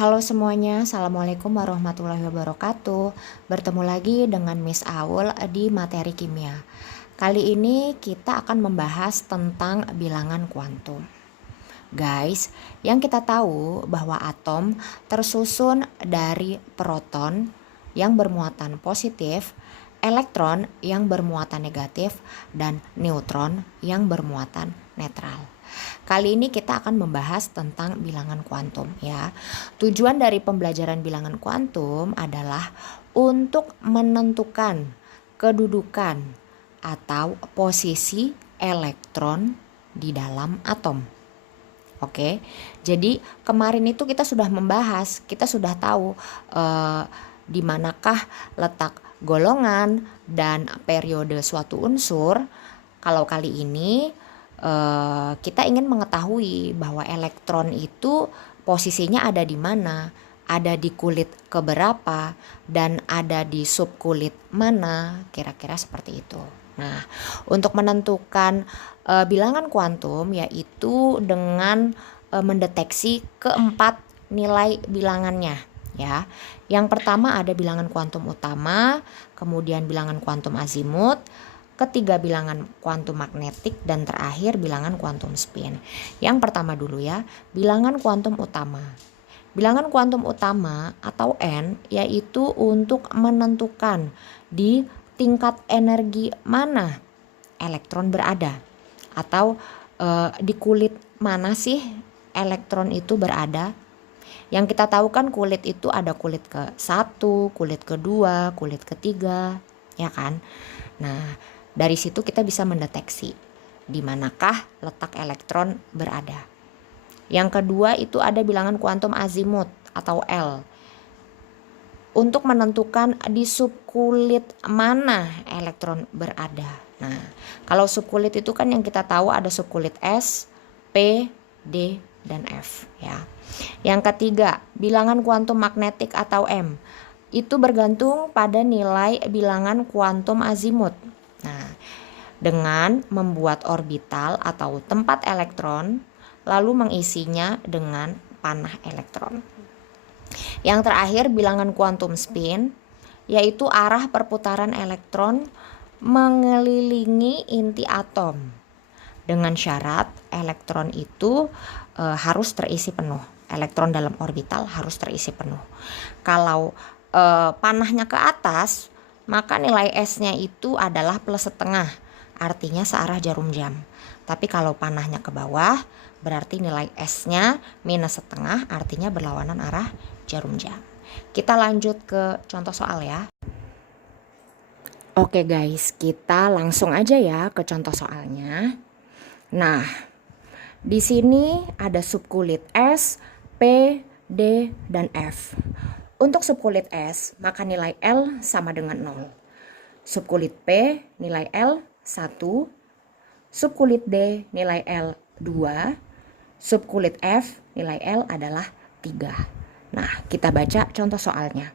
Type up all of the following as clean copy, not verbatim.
Halo semuanya, Assalamualaikum warahmatullahi wabarakatuh. Bertemu lagi dengan Miss Aul di materi kimia. Kali ini kita akan membahas tentang bilangan kuantum. Guys, yang kita tahu bahwa atom tersusun dari proton yang bermuatan positif, elektron yang bermuatan negatif, dan neutron yang bermuatan netral. Kali ini kita akan membahas tentang bilangan kuantum ya. Tujuan dari pembelajaran bilangan kuantum adalah untuk menentukan kedudukan atau posisi elektron di dalam atom. Oke, jadi kemarin itu kita sudah membahas, kita sudah tahu di manakah letak golongan dan periode suatu unsur. Kalau kali ini kita ingin mengetahui bahwa elektron itu posisinya ada di mana, ada di kulit keberapa, dan ada di subkulit mana, kira-kira seperti itu. Nah, untuk menentukan bilangan kuantum yaitu dengan mendeteksi keempat nilai bilangannya ya. Yang pertama ada bilangan kuantum utama, kemudian bilangan kuantum azimut, ketiga bilangan kuantum magnetik, dan terakhir bilangan kuantum spin. Yang pertama dulu ya, bilangan kuantum utama. Bilangan kuantum utama atau N yaitu untuk menentukan di tingkat energi mana elektron berada, atau di kulit mana sih elektron itu berada. Yang kita tahu kan kulit itu ada kulit ke-1, kulit kedua, kulit ketiga, ya kan? Nah, dari situ kita bisa mendeteksi di manakah letak elektron berada. Yang kedua itu ada bilangan kuantum azimut atau L. Untuk menentukan di subkulit mana elektron berada. Nah, kalau subkulit itu kan yang kita tahu ada subkulit S, P, D, dan F ya. Yang ketiga, bilangan kuantum magnetik atau M. Itu bergantung pada nilai bilangan kuantum azimut. Nah, dengan membuat orbital atau tempat elektron, lalu mengisinya dengan panah elektron. Yang terakhir bilangan kuantum spin, yaitu arah perputaran elektron mengelilingi inti atom. Dengan syarat elektron itu harus terisi penuh. Elektron dalam orbital harus terisi penuh. Kalau panahnya ke atas, maka nilai S-nya itu adalah plus setengah, artinya searah jarum jam. Tapi kalau panahnya ke bawah, berarti nilai S-nya minus setengah, artinya berlawanan arah jarum jam. Kita lanjut ke contoh soal ya. Oke guys, kita langsung aja ya ke contoh soalnya. Nah, di sini ada subkulit S, P, D, dan F. Untuk subkulit S, maka nilai L sama dengan 0. Subkulit P, nilai L 1. Subkulit D, nilai L 2. Subkulit F, nilai L adalah 3. Nah, kita baca contoh soalnya.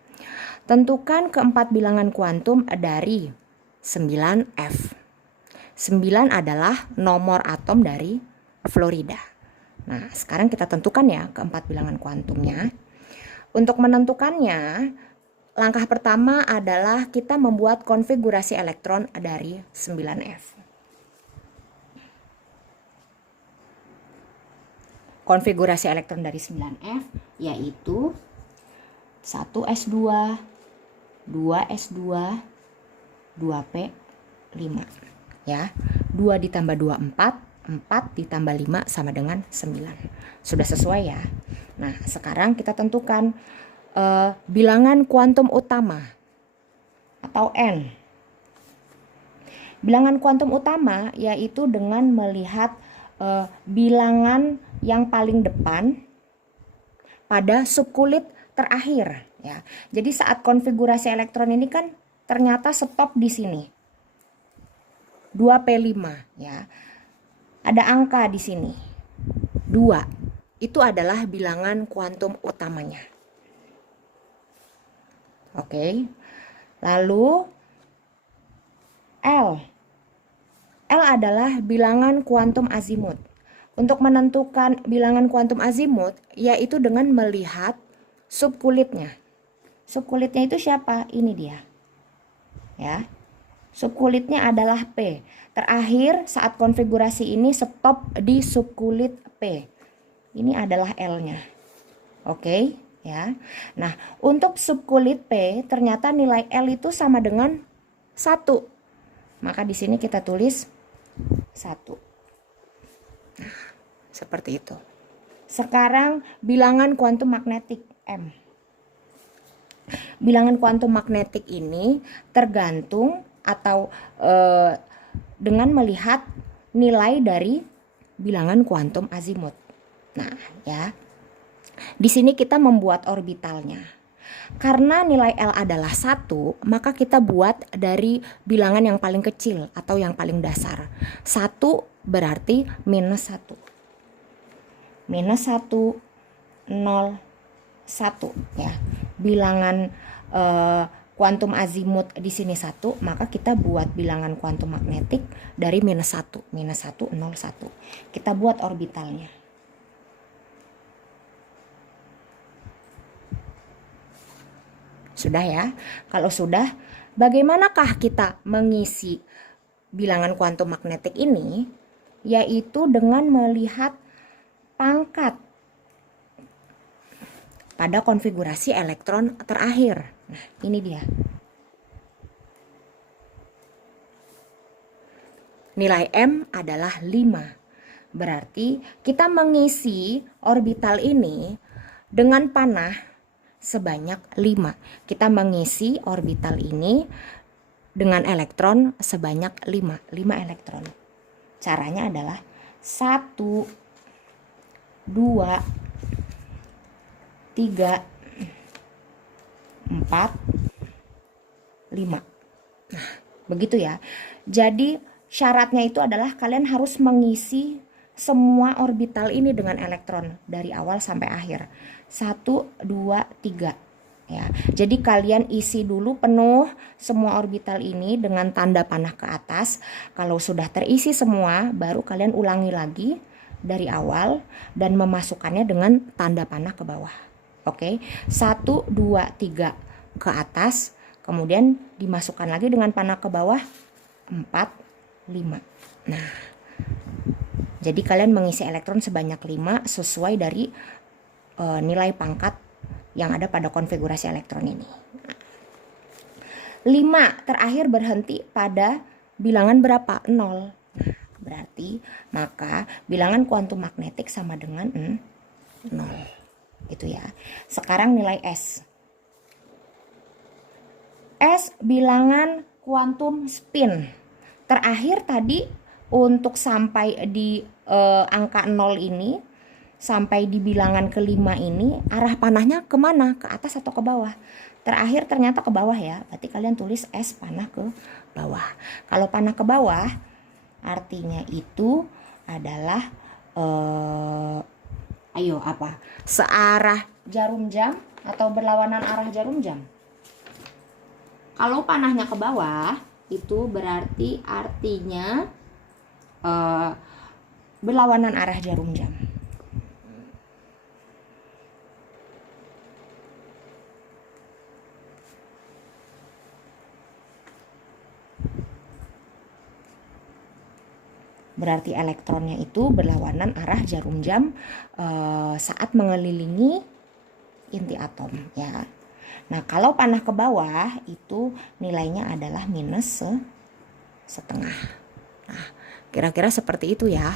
Tentukan keempat bilangan kuantum dari 9F. 9 adalah nomor atom dari fluorida. Nah, sekarang kita tentukan ya keempat bilangan kuantumnya. Untuk menentukannya, langkah pertama adalah kita membuat konfigurasi elektron dari 9F. Konfigurasi elektron dari 9F yaitu 1s2, 2s2, 2p, 5 ya. 2 ditambah 2 4, 4 ditambah 5 sama dengan 9. Sudah sesuai ya. Nah, sekarang kita tentukan bilangan kuantum utama atau N. Bilangan kuantum utama yaitu dengan melihat bilangan yang paling depan pada subkulit terakhir ya. Jadi saat konfigurasi elektron ini kan ternyata stop di sini. 2p5 ya. Ada angka di sini. 2. Itu adalah bilangan kuantum utamanya. Oke. Lalu L. L adalah bilangan kuantum azimut. Untuk menentukan bilangan kuantum azimut yaitu dengan melihat subkulitnya. Subkulitnya itu siapa? Ini dia. Ya. Subkulitnya adalah P. Terakhir saat konfigurasi ini stop di subkulit P. Ini adalah L-nya. Oke, ya. Nah, untuk subkulit P ternyata nilai L itu sama dengan 1. Maka di sini kita tulis 1. Nah, seperti itu. Sekarang bilangan kuantum magnetik M. Bilangan kuantum magnetik ini tergantung atau dengan melihat nilai dari bilangan kuantum azimut. Nah, ya. Di sini kita membuat orbitalnya. Karena nilai L adalah 1, maka kita buat dari bilangan yang paling kecil atau yang paling dasar. 1 berarti minus 1. Minus 1, 0, 1 ya. Bilangan kuantum azimut di sini 1, maka kita buat bilangan kuantum magnetik dari minus 1. Minus 1, 0, 1. Kita buat orbitalnya. Sudah ya? Kalau sudah, bagaimanakah kita mengisi bilangan kuantum magnetik ini? Yaitu dengan melihat pangkat pada konfigurasi elektron terakhir. Nah, ini dia. Nilai M adalah 5. Berarti kita mengisi orbital ini dengan panah sebanyak 5. Kita mengisi orbital ini dengan elektron sebanyak 5 elektron. Caranya adalah 1, 2, 3, 4, 5. Nah, begitu ya. Jadi syaratnya itu adalah kalian harus mengisi semua orbital ini dengan elektron dari awal sampai akhir. 1, 2, 3. Ya, jadi kalian isi dulu penuh semua orbital ini dengan tanda panah ke atas. Kalau sudah terisi semua, baru kalian ulangi lagi dari awal dan memasukkannya dengan tanda panah ke bawah. Oke, 1, 2, 3 ke atas, kemudian dimasukkan lagi dengan panah ke bawah 4, 5. Nah, jadi kalian mengisi elektron sebanyak 5 sesuai dari nilai pangkat yang ada pada konfigurasi elektron ini. 5 terakhir berhenti pada bilangan berapa? 0. Nah, berarti maka bilangan kuantum magnetik sama dengan 0. Itu ya. Sekarang nilai S. S bilangan kuantum spin. Terakhir tadi untuk sampai di angka 0 ini, sampai di bilangan kelima ini, arah panahnya kemana? Ke atas atau ke bawah? Terakhir ternyata ke bawah ya. Berarti kalian tulis S panah ke bawah. Kalau panah ke bawah, artinya itu adalah searah jarum jam atau berlawanan arah jarum jam. Kalau panahnya ke bawah, itu berarti artinya berlawanan arah jarum jam. Berarti elektronnya itu berlawanan arah jarum jam saat mengelilingi inti atom ya. Nah, kalau panah ke bawah itu nilainya adalah minus setengah. Nah, kira-kira seperti itu ya.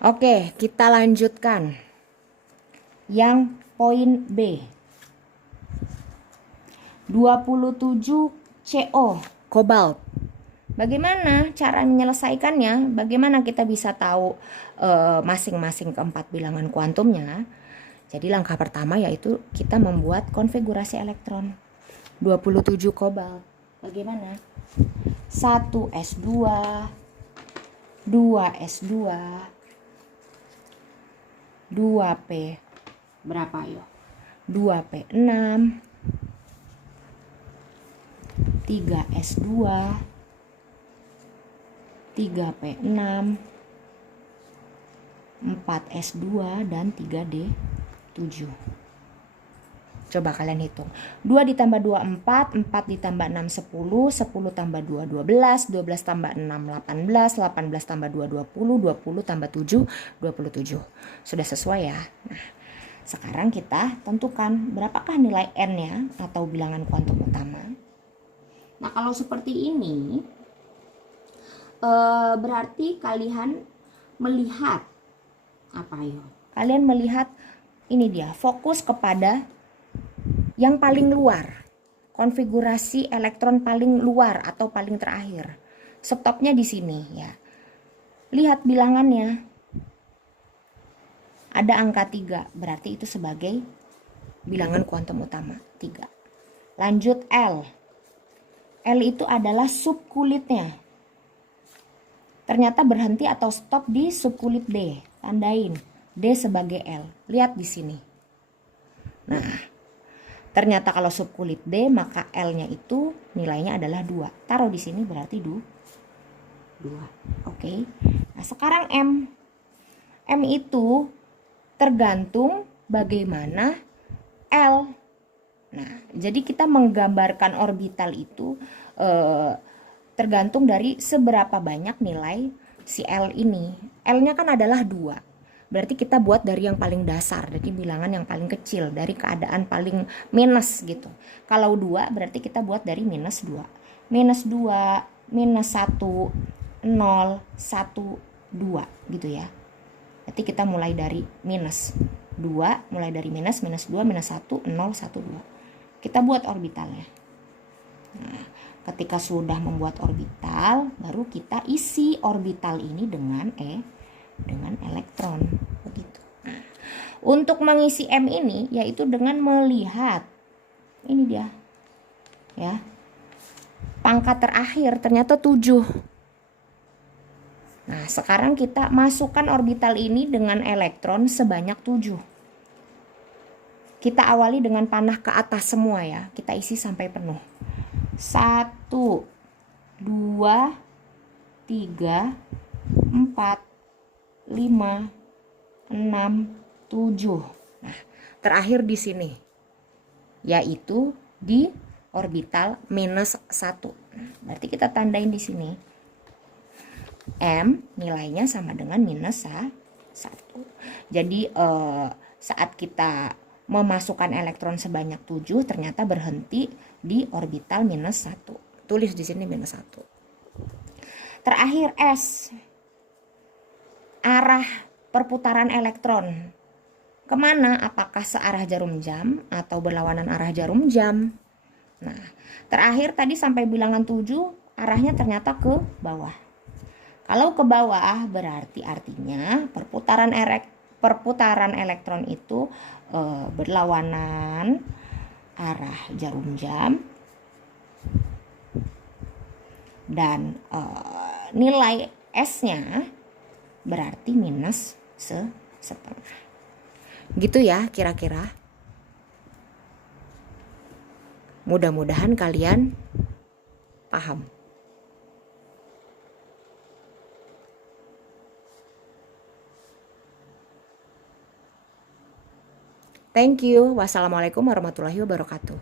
Oke, kita lanjutkan. Yang poin B. 27 CO kobalt. Bagaimana cara menyelesaikannya? Bagaimana kita bisa tahu masing-masing keempat bilangan kuantumnya? Jadi langkah pertama yaitu kita membuat konfigurasi elektron. 27 kobalt. Bagaimana? 1s2, 2s2, 2p berapa yo? 2p6, 3s2, 3p6, 4S2 dan 3D7. Coba kalian hitung. 2 ditambah 2 4, 4 ditambah 6 10, 10 tambah 2 12, 12 tambah 6 18, 18 tambah 2 20, 20 tambah 7 27. Sudah sesuai ya. Nah, sekarang kita tentukan berapakah nilai n-nya atau bilangan kuantum utama. Nah, kalau seperti ini berarti kalian melihat apa ya? Kalian melihat ini dia, fokus kepada yang paling luar, konfigurasi elektron paling luar atau paling terakhir. Stopnya di sini ya. Lihat bilangannya. Ada angka 3, berarti itu sebagai bilangan kuantum utama, 3. Lanjut L. L itu adalah subkulitnya. Ternyata berhenti atau stop di subkulit D. Tandain D sebagai L. Lihat di sini. Nah, ternyata kalau subkulit D maka L-nya itu nilainya adalah 2. Taruh di sini berarti 2. Oke. Nah, sekarang M. M itu tergantung bagaimana L. Nah, jadi kita menggambarkan orbital itu tergantung dari seberapa banyak nilai si L ini. L-nya kan adalah 2. Berarti kita buat dari yang paling dasar, dari bilangan yang paling kecil, dari keadaan paling minus gitu. Kalau 2 berarti kita buat dari minus 2. Minus 2, minus 1, 0, 1, 2 gitu ya. Berarti kita mulai dari minus 2, mulai dari minus 2, minus 1, 0, 1, 2. Kita buat orbitalnya. Nah, ketika sudah membuat orbital, baru kita isi orbital ini dengan elektron begitu. Nah, untuk mengisi M ini yaitu dengan melihat ini dia ya, pangkat terakhir ternyata 7. Nah, sekarang kita masukkan orbital ini dengan elektron sebanyak 7. Kita awali dengan panah ke atas semua ya, kita isi sampai penuh. 1 2 3 4 5 6 7. Nah, terakhir di sini yaitu di orbital minus 1. Nah, berarti kita tandain di sini M nilainya sama dengan minus 1. Jadi saat kita memasukkan elektron sebanyak 7 ternyata berhenti di orbital minus 1. Tulis di sini minus 1. Terakhir S. Arah perputaran elektron. Kemana? Apakah searah jarum jam atau berlawanan arah jarum jam? Nah, terakhir tadi sampai bilangan 7 arahnya ternyata ke bawah. Kalau ke bawah berarti artinya perputaran elektron itu berlawanan arah jarum jam dan nilai S-nya berarti minus setengah. Gitu ya kira-kira. Mudah-mudahan kalian paham. Thank you. Wassalamualaikum warahmatullahi wabarakatuh.